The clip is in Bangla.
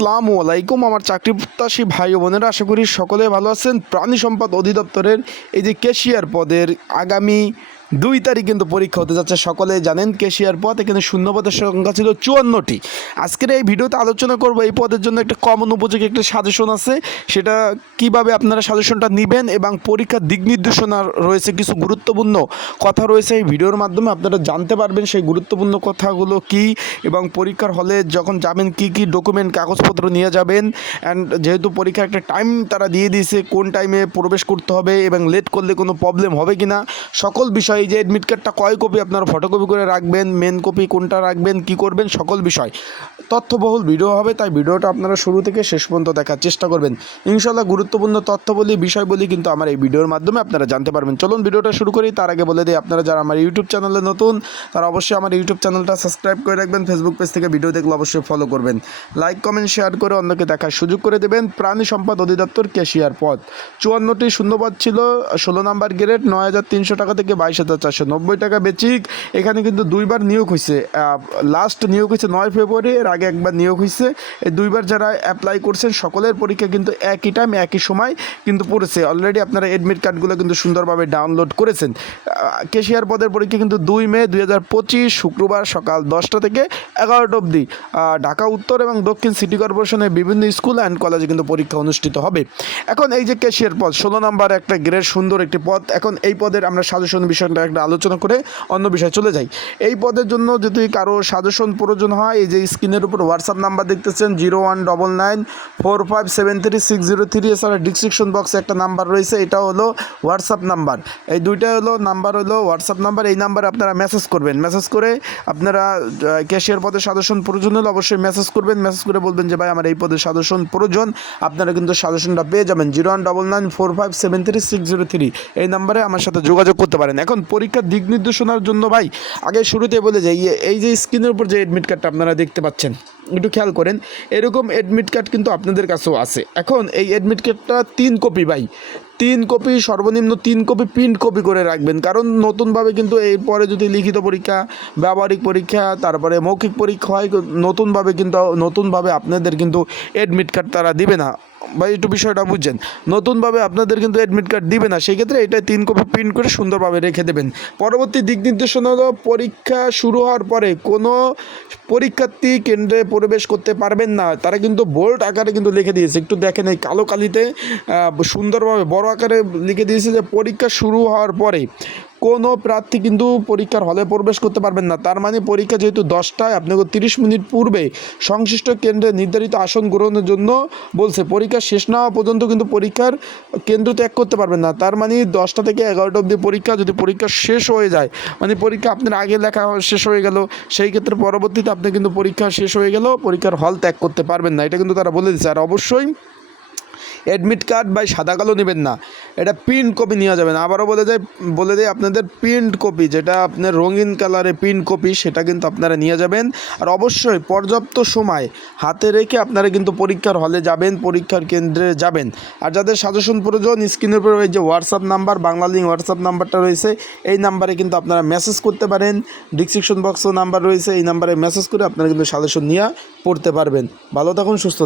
আসসালামু আলাইকুম। আমার চাকরি প্রত্যাশী ভাই বোনেরা, আশা করি সকলে ভালো আছেন। প্রাণী সম্পদ অধিদপ্তরের এই যে ক্যাশিয়ার পদের আগামী দুই তারিখ কিন্তু পরীক্ষা হতে যাচ্ছে। সকলে জানেন ক্যাশিয়ার পদ এখানে শূন্য পদের সংখ্যা ছিল চুয়ান্নটি। আজকের এই ভিডিওতে আলোচনা করব এই পদের জন্য একটা কমন উপযোগী একটা সাজেশন আছে। সেটা কীভাবে আপনারা সাজেশনটা নেবেন এবং পরীক্ষার দিক নির্দেশনা রয়েছে, কিছু গুরুত্বপূর্ণ কথা রয়েছে এই ভিডিওর মাধ্যমে। আপনারা জানতে পারবেন সেই গুরুত্বপূর্ণ কথাগুলো কি এবং পরীক্ষার হলে যখন যাবেন, কি কি ডকুমেন্ট কাগজপত্র নিয়ে যাবেন। অ্যান্ড যেহেতু পরীক্ষার একটা টাইম তারা দিয়ে দিয়েছে, কোন টাইমে প্রবেশ করতে হবে এবং লেট করলে কোনো প্রবলেম হবে কি না সকল বিষয় এই যে অ্যাডমিট কার্ডটা কয় কপি আপনারা ফটোকপি করে রাখবেন মেন কপি কোনটা রাখবেন, কি করবেন, সকল বিষয়। তথ্যবহুল ভিডিও হবে, তাই ভিডিওটা আপনারা শুরু থেকে শেষ পর্যন্ত দেখার চেষ্টা করবেন। ইনশাল্লাহ গুরুত্বপূর্ণ তথ্য বলি বিষয় বলি কিন্তু আমার এই ভিডিওর মাধ্যমে আপনারা জানতে পারবেন। চলুন ভিডিওটা শুরু করি, তার আগে বলে দিই, আপনারা যারা আমার ইউটিউব চ্যানেলে নতুন, তারা অবশ্যই আমার ইউটিউব চ্যানেলটা সাবস্ক্রাইব করে রাখবেন ফেসবুক পেজ থেকে ভিডিও দেখলে অবশ্যই ফলো করবেন। লাইক কমেন্ট শেয়ার করে অন্যকে দেখার সুযোগ করে দেবেন। প্রাণী সম্পদ অধিদপ্তর ক্যাশিয়ার পদ চুয়ান্নটি শূন্যপদ ছিল, ষোলো নাম্বার গ্রেড নয় হাজার তিনশো টাকা থেকে বাইশ হাজার চারশো নব্বই টাকা বেচিক। এখানে কিন্তু দুইবার নিয়োগ হয়েছে লাস্ট নিয়োগ হয়েছে নয় ফেব্রুয়ারি, এর আগে একবার নিয়োগ হয়েছে এই দুইবার যারা অ্যাপ্লাই করছেন, সকলের পরীক্ষা কিন্তু একই টাইম একই সময় কিন্তু পড়েছে। অলরেডি আপনারা এডমিট কার্ডগুলো কিন্তু সুন্দরভাবে ডাউনলোড করেছেন। কেশিয়ার পদের পরীক্ষা কিন্তু দুই মে দুই হাজার পঁচিশ, শুক্রবার সকাল দশটা থেকে এগারোটা অবধি। ঢাকা, উত্তর এবং দক্ষিণ সিটি কর্পোরেশনের বিভিন্ন স্কুল অ্যান্ড কলেজে কিন্তু পরীক্ষা অনুষ্ঠিত হবে। এখন এই যে ক্যাশিয়ার পদ, ষোলো নম্বর একটা গ্রেড সুন্দর একটি পদ। এখন এই পদের আমরা সাজেশন বিষয়টা একটা আলোচনা করে অন্য বিষয়ে চলে যাই। এই পদের জন্য যদি কারও সাজেশন প্রয়োজন হয়, এই যে স্ক্রিনের উপর হোয়াটসঅ্যাপ নাম্বার দেখতেছেন zero one double nine four five seven three six zero three এছাড়া ডিসক্রিপশন বক্সে একটা নাম্বার রয়েছে, এটা হলো হোয়াটসঅ্যাপ নাম্বার। এই দুইটা হলো নাম্বার হলো হোয়াটসঅ্যাপ নাম্বার, এই নাম্বারে আপনারা মেসেজ করবেন। মেসেজ করে আপনারা ক্যাশিয়ার পদের সাজেশন প্রয়োজন হলে অবশ্যই মেসেজ করবেন। মেসেজ করে বলবেন যে, ভাই, আমার এই পদের সাজেশন প্রয়োজন। আপনারা কিন্তু সাজেশনটা পেয়ে যাবেন। Zero one double nine four five seven three six zero three এই নাম্বারে আমার সাথে যোগাযোগ করতে পারেন। এখন পরীক্ষার দিক নির্দেশনার জন্য ভাই, আগে শুরুতে বলে যাই এই যে স্ক্রিনের উপর যে অ্যাডমিট কার্ডটা আপনারা দেখতে পাচ্ছেন। একটু খেয়াল করেন, এরকম অ্যাডমিট কার্ড কিন্তু আপনাদের কাছেও আছে। এখন এই অ্যাডমিট কার্ডটা তিন কপি ভাই। তিন কপি সর্বনিম্ন তিন কপি প্রিন্ট কপি করে রাখবেন। কারণ নতুনভাবে কিন্তু এরপরে যদি লিখিত পরীক্ষা, ব্যবহারিক পরীক্ষা, তারপরে মৌখিক পরীক্ষা হয়, নতুনভাবে কিন্তু, নতুনভাবে আপনাদের কিন্তু অ্যাডমিট কার্ড তারা দিবে না। বা একটু বিষয়টা বুঝছেন? নতুনভাবে আপনাদের কিন্তু অ্যাডমিট কার্ড দিবে না। সেই ক্ষেত্রে এটা তিন কপি প্রিন্ট করে সুন্দরভাবে রেখে দেবেন। পরবর্তী দিক নির্দেশনা হলো পরীক্ষা শুরু হওয়ার পরে কোনো পরীক্ষার্থী কেন্দ্রে প্রবেশ করতে পারবেন না। তারা কিন্তু বোল্ড আকারে কিন্তু লিখে দিয়েছে। একটু দেখেন এই কালো কালিতে সুন্দরভাবে বড় আকারে লিখে দিয়েছে যে পরীক্ষা শুরু হওয়ার পরে। কোনো প্রার্থী কিন্তু পরীক্ষার হলে প্রবেশ করতে পারবেন না। তার মানে পরীক্ষা যেহেতু দশটায়, আপনাকে তিরিশ মিনিট পূর্বে সংশ্লিষ্ট কেন্দ্রে নির্ধারিত আসন গ্রহণের জন্য বলছে। পরীক্ষা শেষ না হওয়া পর্যন্ত কিন্তু পরীক্ষার কেন্দ্র ত্যাগ করতে পারবেন না। তার মানে দশটা থেকে এগারোটা অবধি পরীক্ষা, যদি পরীক্ষা শেষ হয়ে যায় মানে পরীক্ষা আপনার আগে লেখা শেষ হয়ে গেল, সেই ক্ষেত্রে পরবর্তীতে আপনি কিন্তু পরীক্ষা শেষ হয়ে গেল পরীক্ষার হল ত্যাগ করতে পারবেন না। এটা কিন্তু তারা বলে দিচ্ছে আর অবশ্যই অ্যাডমিট কার্ড বা সাদা কালো নেবেন না। এটা প্রিন্ট কপি নিয়ে যাবেন আবারও বলে যায় বলে দেয় আপনাদের প্রিন্ট কপি যেটা আপনার রঙিন কালারে প্রিন্ট কপি সেটা কিন্তু আপনারা নিয়ে যাবেন। আর অবশ্যই পর্যাপ্ত সময় হাতে রেখে আপনারা কিন্তু পরীক্ষার হলে যাবেন, পরীক্ষার কেন্দ্রে যাবেন। আর যাদের সাজেশন প্রয়োজন স্ক্রিনের উপর যে WhatsApp number Bangla link WhatsApp নাম্বারটা রয়েছে। এই নাম্বারে কিন্তু আপনারা মেসেজ করতে পারেন। ডিসক্রিপশন বক্সও নাম্বার রয়েছে। এই নাম্বারে মেসেজ করে আপনারা কিন্তু সাজেশন নিয়ে পড়তে পারবেন। ভালো থাকুন, সুস্থ